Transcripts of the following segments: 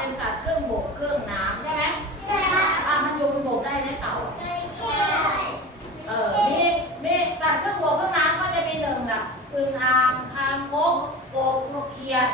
เป็นสัตว์เครื่องบกเครื่องน้ำใช่ไหมใช่ค่ะอะมันอยู่บนบกได้ไหมเต่าเออมีมีสัตว์เครื่องบกเครื่องน้ำก็จะมีหนึ่งแบบอึงอ่างคางคกกบนกเขียด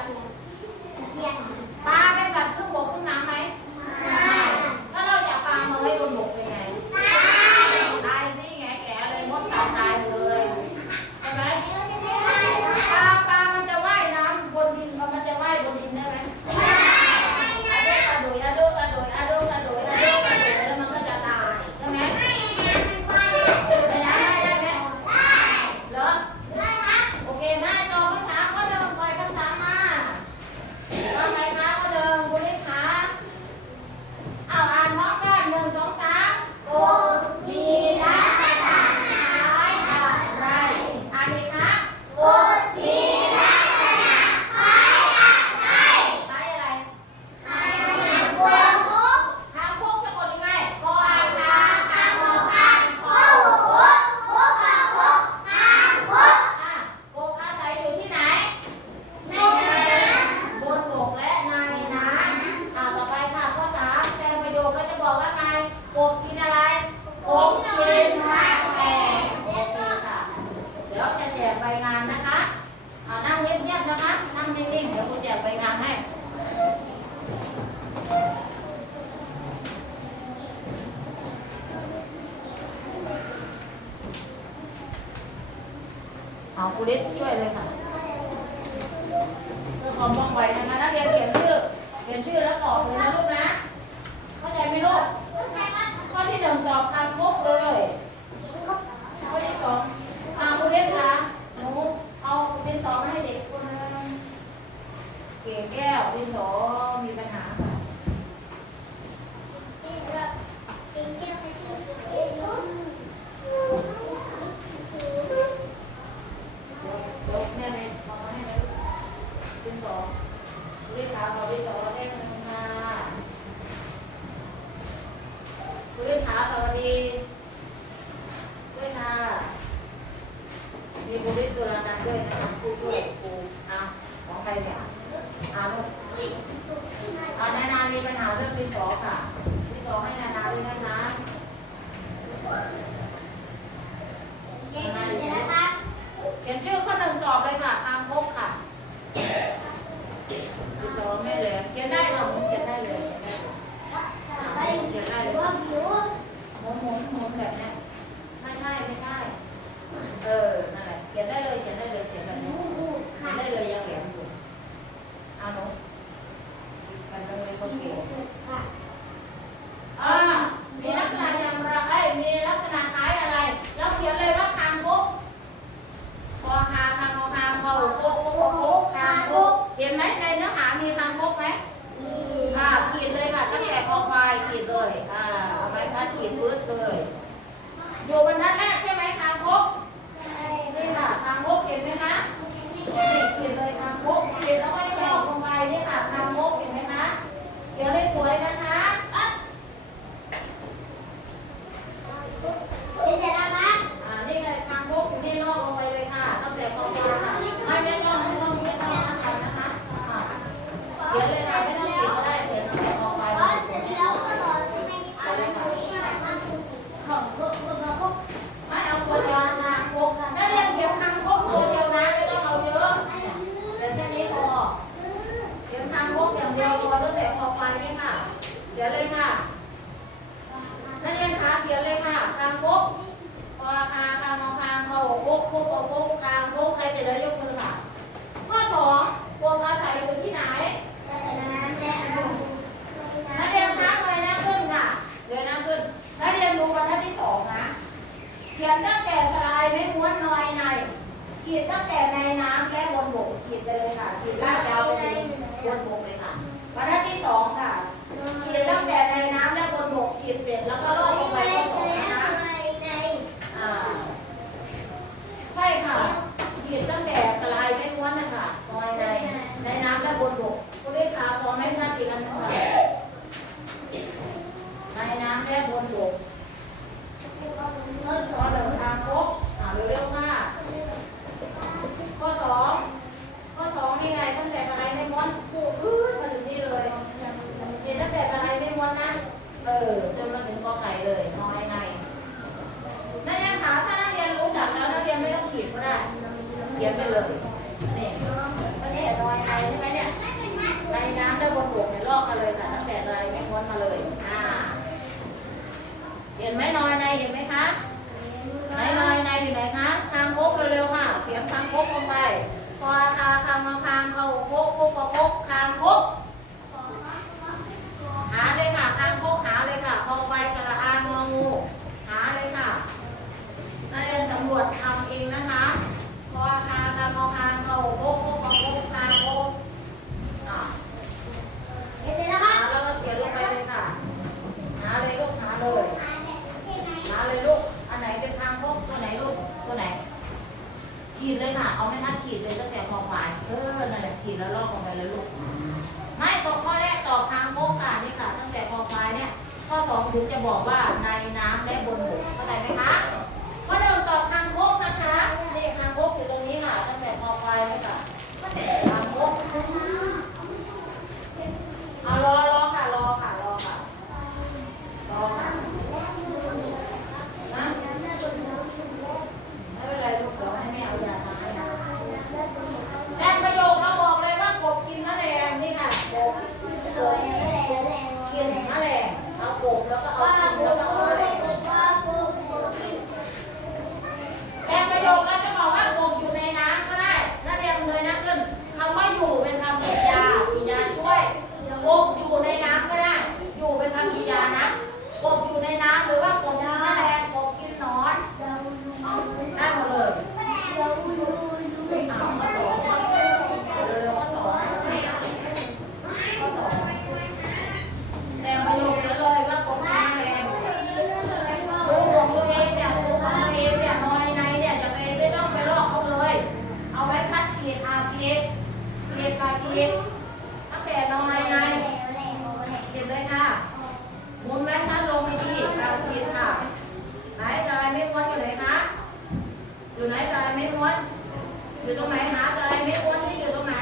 อยู่ตรงไหนหาสไลด์เม็ดอ้วนที่อยู่ตรงไหน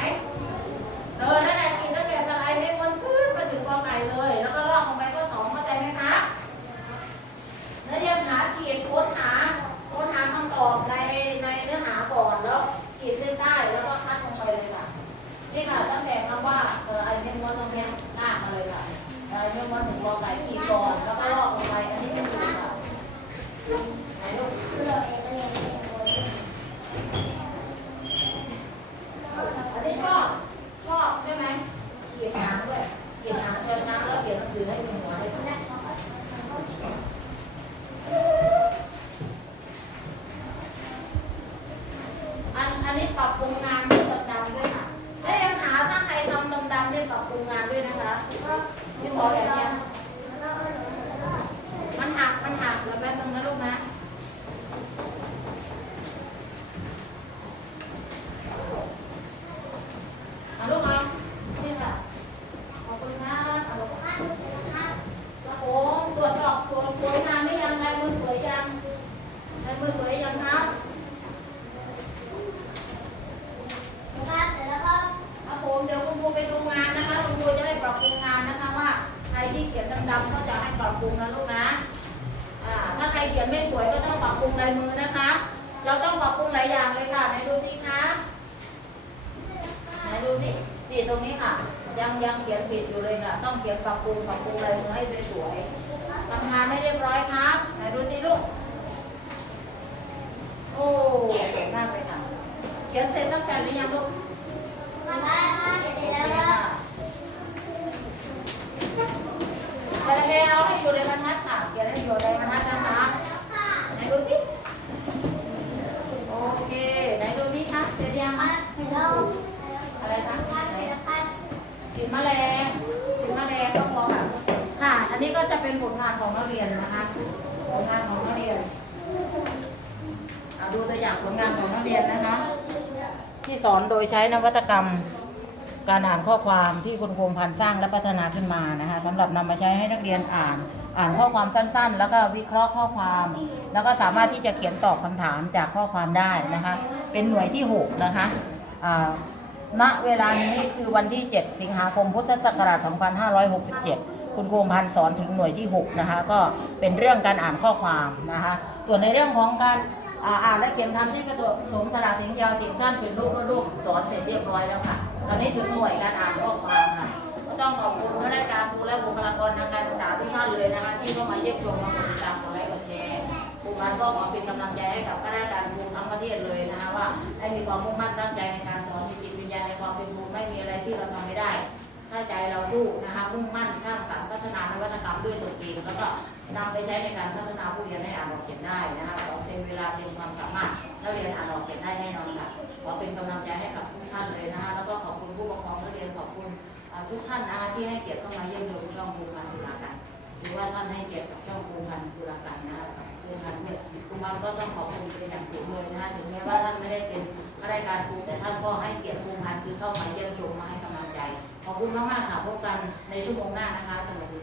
เออ นั่นแหละขีดตั้งแต่สไลด์เม็ดอ้วนพื้นมาถึงกอไก่เลย แล้วก็ลอกลงไปก็สองเข้าใจไหมคะนักเรียนหาขีดค้นหาค้นหาคำตอบในในเนื้อหาก่อนแล้วขีดเส้นใต้แล้วก็คัดลงไปเลยค่ะ นี่ค่ะตั้งแต่คำว่าเออไอเม็ดม้วนตรงเนี้ยลามาเลยค่ะไอเม็ดม้วนถึงกอไก่ขีดก่อน ผลงานของนักเรียนนะคะ ที่สอนโดยใช้นวัตกรรม การอ่านข้อความที่คุณครูพันธ์สร้างและพัฒนาขึ้นมานะคะสำหรับนำมาใช้ให้นักเรียนอ่านอ่านข้อความสั้นๆ แล้วก็วิเคราะห์ข้อความ แล้วก็สามารถที่จะเขียนตอบคำถามจากข้อความได้นะคะ เป็นหน่วยที่หกนะคะอ่าณเวลานี้คือวันที่ 7 สิงหาคมพุทธศักราช 2567 คุณครูพันธ์สอนถึงหน่วยที่ 6 นะคะ ก็เป็นเรื่องการอ่านข้อความนะคะ ส่วนในเรื่องของการ อ่าอ่านและเขียนคำที่กระโดดสมสระเสียงยาวเสียงสั้นเป็นรูปรูปสอนเสร็จเรียบร้อยแล้วค่ะ ตอนนี้ถึงหน่วยการอ่านข้อความค่ะก็ต้องขอบคุณข้าราชการครูและบุคลากรทางการศึกษาทุกท่านเลยนะคะที่เข้ามาเยี่ยมชมมาติดตามกดไลค์กดแชร์ครูพันก็ขอเป็นกำลังใจให้กับข้าราชการครูทั้งประเทศเลยนะคะว่าให้มีความมุ่งมั่นตั้งใจในการสอนมีจิตวิญญาณในความเป็นครูไม่มีอะไรที่เราทำไม่ได้ถ้าใจเราสู้นะคะมุ่งมั่นสร้างสรรพัฒนานวัตกรรมด้วยตนเองแล้วก็ นำไปใช้ในการพัฒนาผู้เรียนให้อ่านออกเขียนได้นะคะขอเต็มเวลาเต็มความสามารถนักเรียนอ่านออกเขียนได้แน่นอนค่ะขอเป็นกำลังใจให้กับทุกท่านเลยนะคะแล้วก็ขอบคุณผู้ปกครองนักเรียนขอบคุณทุกท่านนะคะที่ให้เกียรติเข้ามาเยี่ยมชมช่องภูมิพันธ์ตุลาการหรือว่าท่านให้เกียรติกับช่องภูมิพันธ์ตุลาการนะคะกับภูมิพันธ์ด้วยภูมิพันก็ต้องขอบคุณเป็นอย่างสูงเลยนะคะถึงแม้ว่าท่านไม่ได้เป็นข้าราชการครูแต่ท่านก็ให้เกียรติภูมิพันธ์คือเข้ามาเยี่ยมชมมาให้กำลังใจขอบคุณมากๆค่ะพบกันในชั่วโมงหน้านะคะสวัสดี